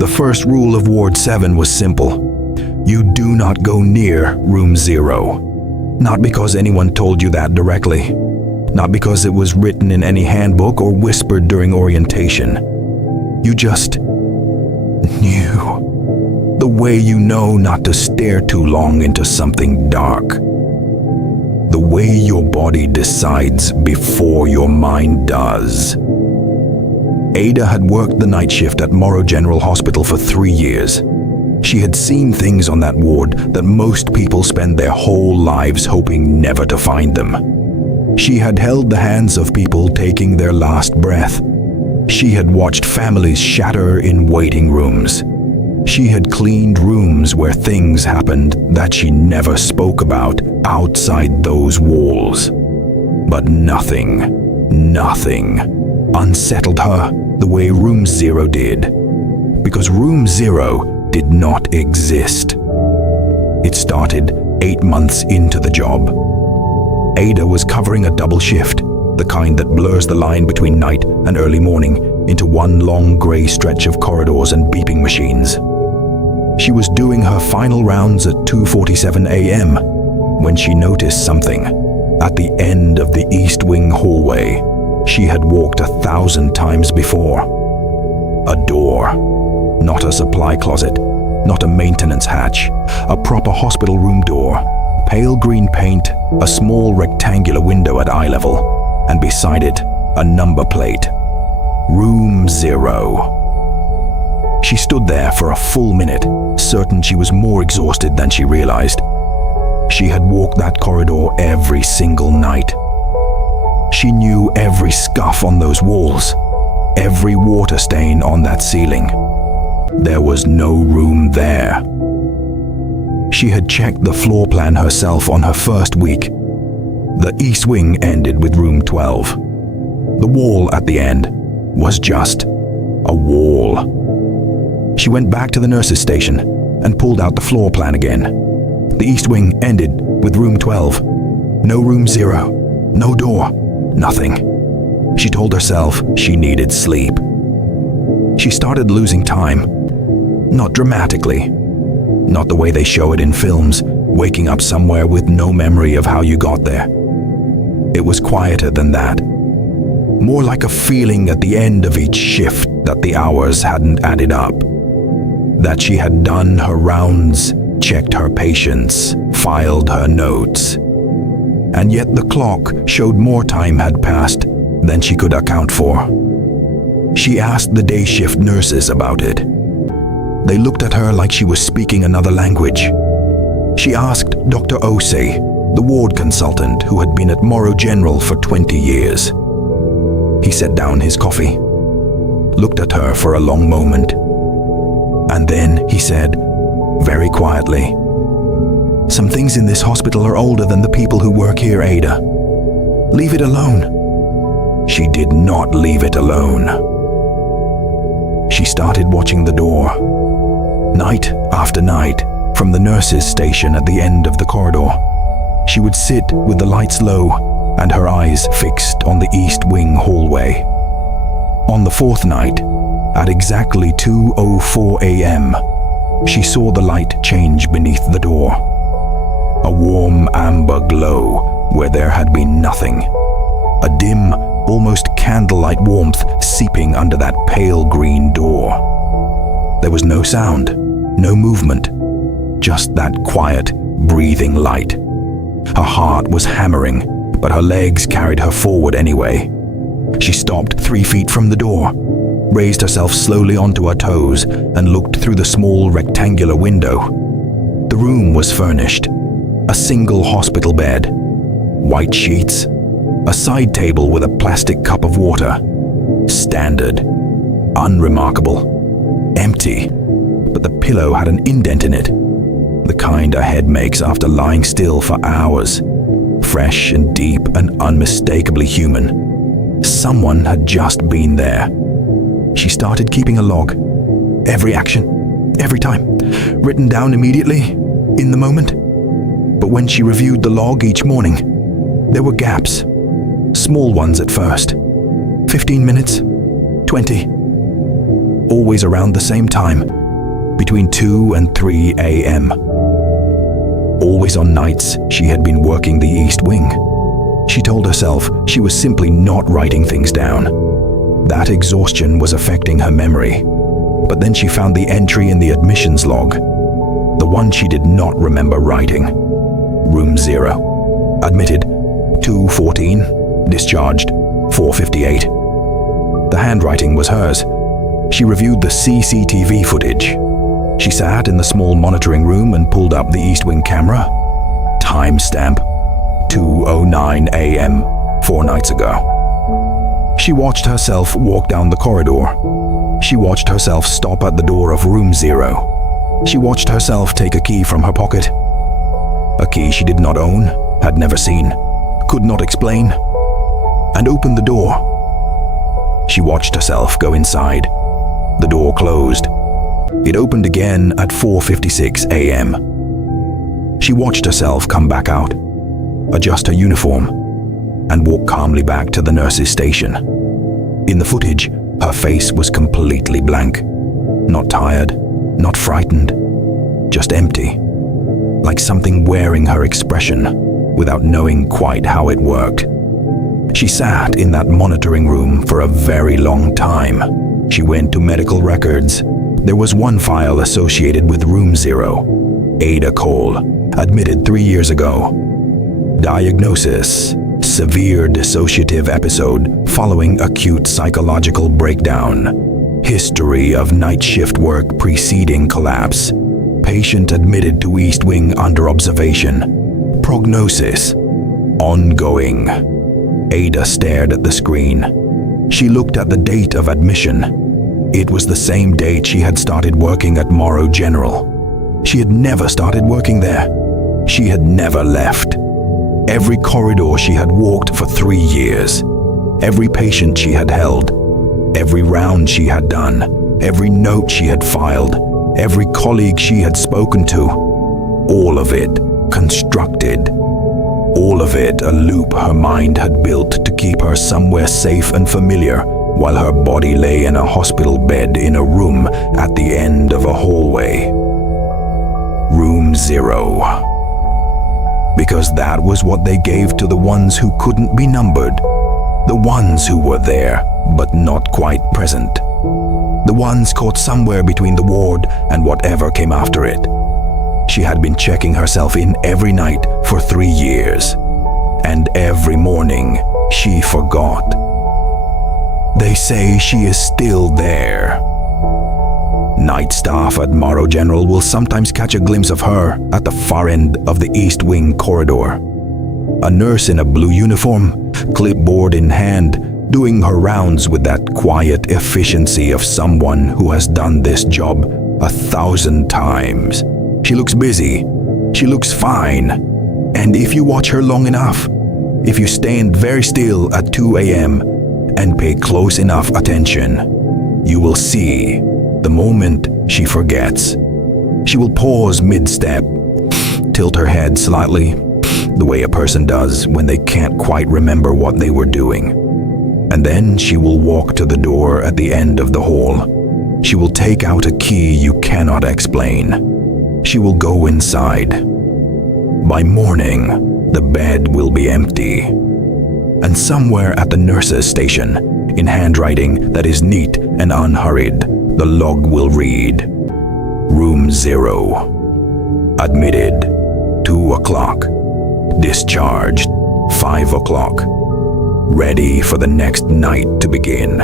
The first rule of Ward 7 was simple. You do not go near Room 0. Not because anyone told you that directly. Not because it was written in any handbook or whispered during orientation. You just knew. The way you know not to stare too long into something dark. The way your body decides before your mind does. Ada had worked the night shift at Morrow General Hospital for 3 years. She had seen things on that ward that most people spend their whole lives hoping never to find them. She had held the hands of people taking their last breath. She had watched families shatter in waiting rooms. She had cleaned rooms where things happened that she never spoke about outside those walls. But nothing unsettled her the way Room 0 did. Because Room 0 did not exist. It started 8 months into the job. Ada was covering a double shift, the kind that blurs the line between night and early morning into one long gray stretch of corridors and beeping machines. She was doing her final rounds at 2:47 a.m. when she noticed something. At the end of the East Wing hallway, she had walked 1,000 times before. A door. Not a supply closet, not a maintenance hatch, a proper hospital room door. Pale green paint, a small rectangular window at eye level, and beside it, a number plate. Room 0. She stood there for a full minute, certain she was more exhausted than she realized. She had walked that corridor every single night. She knew every scuff on those walls, every water stain on that ceiling. There was no room there. She had checked the floor plan herself on her first week. The East Wing ended with Room 12. The wall at the end was just a wall. She went back to the nurse's station and pulled out the floor plan again. The East Wing ended with Room 12. No Room 0, no door, nothing. She told herself she needed sleep. She started losing time. Not dramatically. Not the way they show it in films, waking up somewhere with no memory of how you got there. It was quieter than that. More like a feeling at the end of each shift that the hours hadn't added up. That she had done her rounds, checked her patients, filed her notes. And yet the clock showed more time had passed than she could account for. She asked the day shift nurses about it. They looked at her like she was speaking another language. She asked Dr. Osei, the ward consultant who had been at Morrow General for 20 years. He set down his coffee, looked at her for a long moment, and then he said, very quietly, "Some things in this hospital are older than the people who work here, Ada. Leave it alone." She did not leave it alone. She started watching the door. Night after night, from the nurse's station at the end of the corridor, she would sit with the lights low and her eyes fixed on the East Wing hallway. On the fourth night, at exactly 2:04 a.m., she saw the light change beneath the door. A warm amber glow where there had been nothing. A dim, almost candlelight warmth seeping under that pale green door. There was no sound, no movement, just that quiet, breathing light. Her heart was hammering, but her legs carried her forward anyway. She stopped 3 feet from the door, raised herself slowly onto her toes, and looked through the small rectangular window. The room was furnished. A single hospital bed, white sheets, a side table with a plastic cup of water. Standard, unremarkable, empty, but the pillow had an indent in it, the kind a head makes after lying still for hours. Fresh and deep and unmistakably human. Someone had just been there. She started keeping a log. Every action, every time, written down immediately, in the moment. But when she reviewed the log each morning, there were gaps. Small ones at first. 15 minutes, 20. always around the same time, between 2 and 3 a.m. Always on nights, she had been working the East Wing. She told herself she was simply not writing things down. That exhaustion was affecting her memory. But then she found the entry in the admissions log, the one she did not remember writing. Room 0. Admitted 2:14, discharged 4:58. The handwriting was hers. She reviewed the CCTV footage. She sat in the small monitoring room and pulled up the East Wing camera. Timestamp 2:09 a.m. 4 nights ago. She watched herself walk down the corridor. She watched herself stop at the door of room 0. She watched herself take a key from her pocket. A key she did not own, had never seen, could not explain, and opened the door. She watched herself go inside. The door closed. It opened again at 4:56 a.m. She watched herself come back out, adjust her uniform, and walk calmly back to the nurse's station. In the footage, her face was completely blank. Not tired, not frightened, just empty, like something wearing her expression without knowing quite how it worked. She sat in that monitoring room for a very long time. She went to medical records. There was one file associated with room 0. Ada Cole, admitted 3 years ago. Diagnosis: severe dissociative episode following acute psychological breakdown. History of night shift work preceding collapse. Patient admitted to East Wing under observation. Prognosis: ongoing. Ada stared at the screen. She looked at the date of admission. It was the same date she had started working at Morrow General. She had never started working there. She had never left. Every corridor she had walked for 3 years. Every patient she had held. Every round she had done. Every note she had filed. Every colleague she had spoken to. All of it constructed. All of it a loop her mind had built to keep her somewhere safe and familiar while her body lay in a hospital bed in a room at the end of a hallway. Room 0. Because that was what they gave to the ones who couldn't be numbered. The ones who were there, but not quite present. The ones caught somewhere between the ward and whatever came after it. She had been checking herself in every night for 3 years. And every morning, she forgot. They say she is still there. Night staff at Morrow General will sometimes catch a glimpse of her at the far end of the East Wing corridor. A nurse in a blue uniform, clipboard in hand, doing her rounds with that quiet efficiency of someone who has done this job 1,000 times. She looks busy. She looks fine. And if you watch her long enough, if you stand very still at 2 a.m. and pay close enough attention, you will see the moment she forgets. She will pause mid-step, tilt her head slightly, the way a person does when they can't quite remember what they were doing. And then she will walk to the door at the end of the hall. She will take out a key you cannot explain. She will go inside. By morning, the bed will be empty. And somewhere at the nurse's station, in handwriting that is neat and unhurried, the log will read, Room 0. Admitted, 2 o'clock. Discharged, 5 o'clock. Ready for the next night to begin.